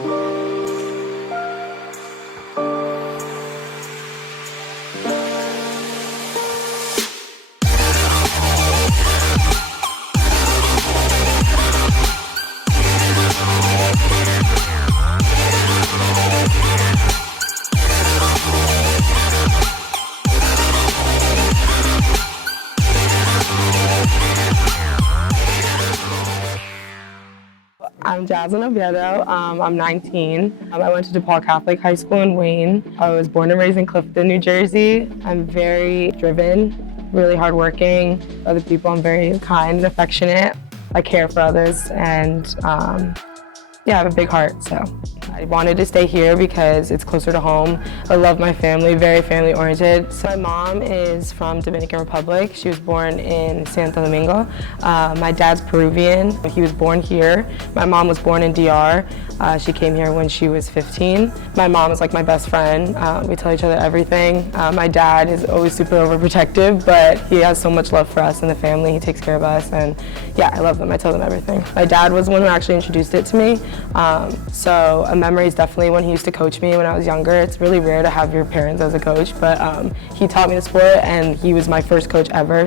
I'm Jazlyn Oviedo. I'm 19. I went to DePaul Catholic High School in Wayne. I was born and raised in Clifton, New Jersey. I'm very driven, really hardworking. Other people, I'm very kind and affectionate. I care for others, and I have a big heart, so. I wanted to stay here because it's closer to home. I love my family, very family oriented. So my mom is from Dominican Republic. She was born in Santo Domingo. My dad's Peruvian. He was born here. My mom was born in DR. She came here when she was 15. My mom is like my best friend. We tell each other everything. My dad is always super overprotective, but he has so much love for us and the family. He takes care of us, and yeah, I love them. I tell them everything. My dad was the one who actually introduced it to me. So a memory is definitely when he used to coach me when I was younger. It's really rare to have your parents as a coach, but he taught me the sport, and he was my first coach ever.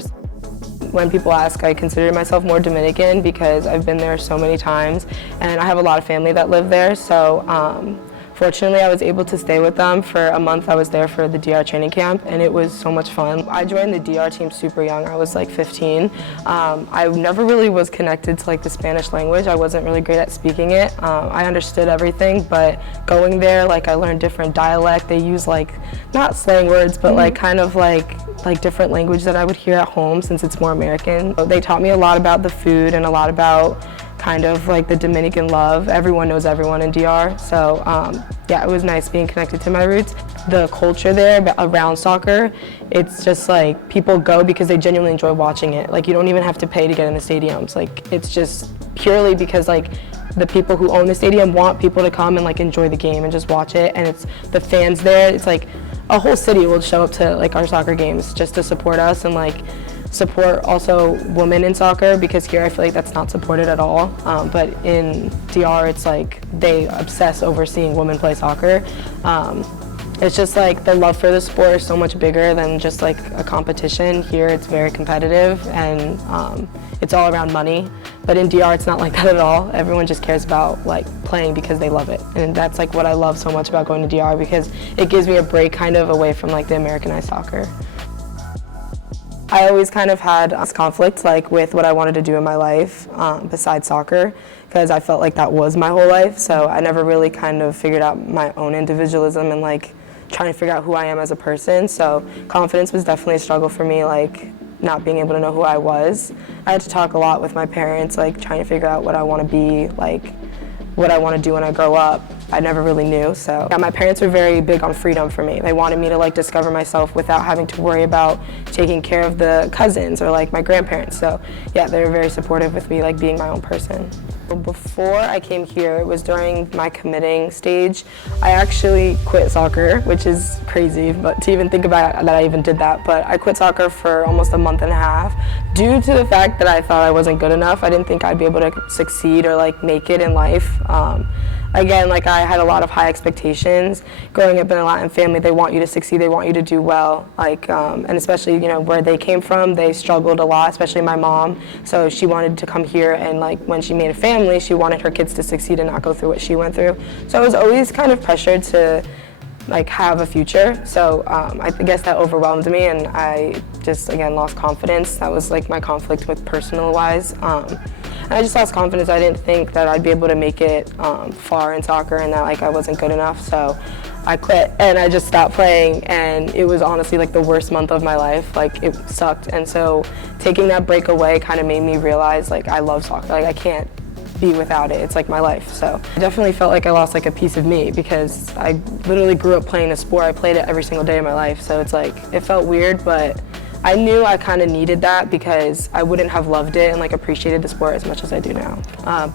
When people ask, I consider myself more Dominican because I've been there so many times, and I have a lot of family that live there. So fortunately, I was able to stay with them for a month. I was there for the DR training camp, and it was so much fun. I joined the DR team super young. I was like 15. I never really was connected to like the Spanish language. I wasn't really great at speaking it. I understood everything, but going there, like I learned different dialect. They use like, not slang words, but like kind of like different language that I would hear at home since it's more American. They taught me a lot about the food and a lot about kind of like the Dominican love. Everyone knows everyone in DR, so yeah, it was nice being connected to my roots. The culture there around soccer, it's just like people go because they genuinely enjoy watching it. Like you don't even have to pay to get in the stadiums. Like it's just purely because like the people who own the stadium want people to come and like enjoy the game and just watch it, and it's the fans there. It's like a whole city will show up to like our soccer games just to support us and like support also women in soccer, because here I feel like that's not supported at all. But in DR, it's like they obsess over seeing women play soccer. It's just like the love for the sport is so much bigger than just like a competition. Here it's very competitive, and it's all around money. But in DR it's not like that at all. Everyone just cares about like playing because they love it. And that's like what I love so much about going to DR, because it gives me a break kind of away from like the Americanized soccer. I always kind of had this conflict like with what I wanted to do in my life besides soccer, because I felt like that was my whole life. So I never really kind of figured out my own individualism and like trying to figure out who I am as a person. So confidence was definitely a struggle for me, like not being able to know who I was. I had to talk a lot with my parents, like trying to figure out what I want to be, like what I want to do when I grow up. I never really knew. So yeah, my parents were very big on freedom for me. They wanted me to like discover myself without having to worry about taking care of the cousins or like my grandparents. So yeah, they were very supportive with me like being my own person. Before I came here, it was during my committing stage. I actually quit soccer, which is crazy, but to even think about that I even did that. But I quit soccer for almost a month and a half due to the fact that I thought I wasn't good enough. I didn't think I'd be able to succeed or like make it in life. Again, like I had a lot of high expectations. Growing up in a Latin family, they want you to succeed, they want you to do well. Like, and especially, you know, where they came from, they struggled a lot, especially my mom. So she wanted to come here, and like when she made a family, she wanted her kids to succeed and not go through what she went through. So I was always kind of pressured to like have a future. So I guess that overwhelmed me, and I just, again, lost confidence. That was like my conflict with personal wise. I just lost confidence. I didn't think that I'd be able to make it far in soccer, and that like I wasn't good enough. So I quit and I just stopped playing, and it was honestly like the worst month of my life. Like it sucked. And so taking that break away kind of made me realize like I love soccer. Like I can't be without it. It's like my life. So I definitely felt like I lost like a piece of me, because I literally grew up playing a sport. I played it every single day of my life. So it's like, it felt weird, but I knew I kind of needed that, because I wouldn't have loved it and like appreciated the sport as much as I do now.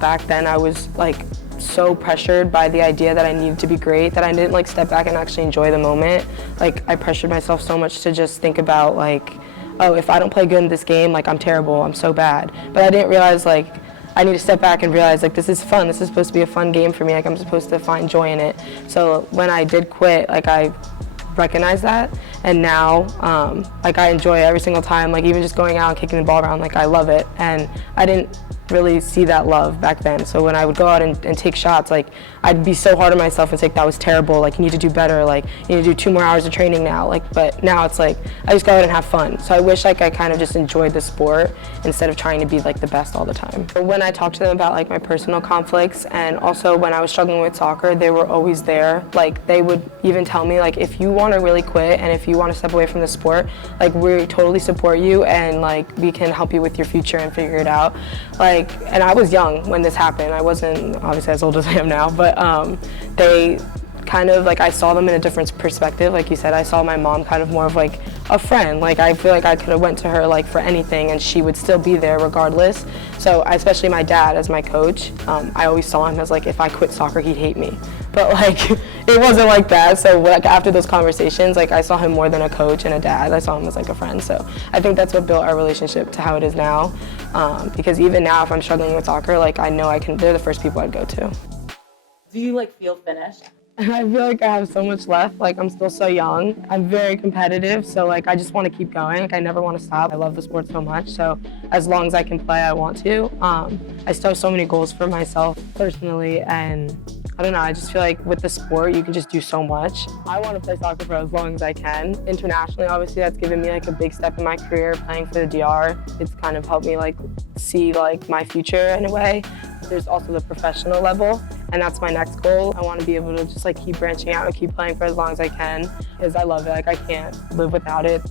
Back then I was like so pressured by the idea that I needed to be great that I didn't like step back and actually enjoy the moment. Like I pressured myself so much to just think about like, oh, if I don't play good in this game, like I'm terrible, I'm so bad. But I didn't realize like I need to step back and realize like this is fun. This is supposed to be a fun game for me. Like I'm supposed to find joy in it. So when I did quit, like I recognized that, and now like I enjoy it every single time. Like even just going out and kicking the ball around, like I love it. And I didn't really see that love back then. So when I would go out and take shots, like I'd be so hard on myself and say that was terrible, like you need to do better, like you need to do 2 more hours of training now. Like, but now it's like I just go out and have fun. So I wish like I kind of just enjoyed the sport instead of trying to be like the best all the time. When I talked to them about like my personal conflicts, and also when I was struggling with soccer, they were always there. Like they would even tell me like, if you want to really quit and if you want to step away from the sport, like we totally support you and like we can help you with your future and figure it out. Like, and I was young when this happened. I wasn't obviously as old as I am now, but they kind of like, I saw them in a different perspective. Like you said, I saw my mom kind of more of like a friend. Like I feel like I could have went to her like for anything and she would still be there regardless. So especially my dad as my coach, I always saw him as like, if I quit soccer, he'd hate me. But like, it wasn't like that. So like after those conversations, like I saw him more than a coach and a dad. I saw him as like a friend. So I think that's what built our relationship to how it is now. Because even now, if I'm struggling with soccer, like I know they're the first people I'd go to. Do you like feel finished? I feel like I have so much left. Like I'm still so young. I'm very competitive, so like I just want to keep going. Like I never want to stop. I love the sport so much. So as long as I can play, I want to. I still have so many goals for myself personally, and I don't know, I just feel like with the sport, you can just do so much. I want to play soccer for as long as I can. Internationally, obviously, that's given me like a big step in my career, playing for the DR. It's kind of helped me like see like my future in a way. There's also the professional level, and that's my next goal. I want to be able to just like keep branching out and keep playing for as long as I can, because I love it. Like I can't live without it.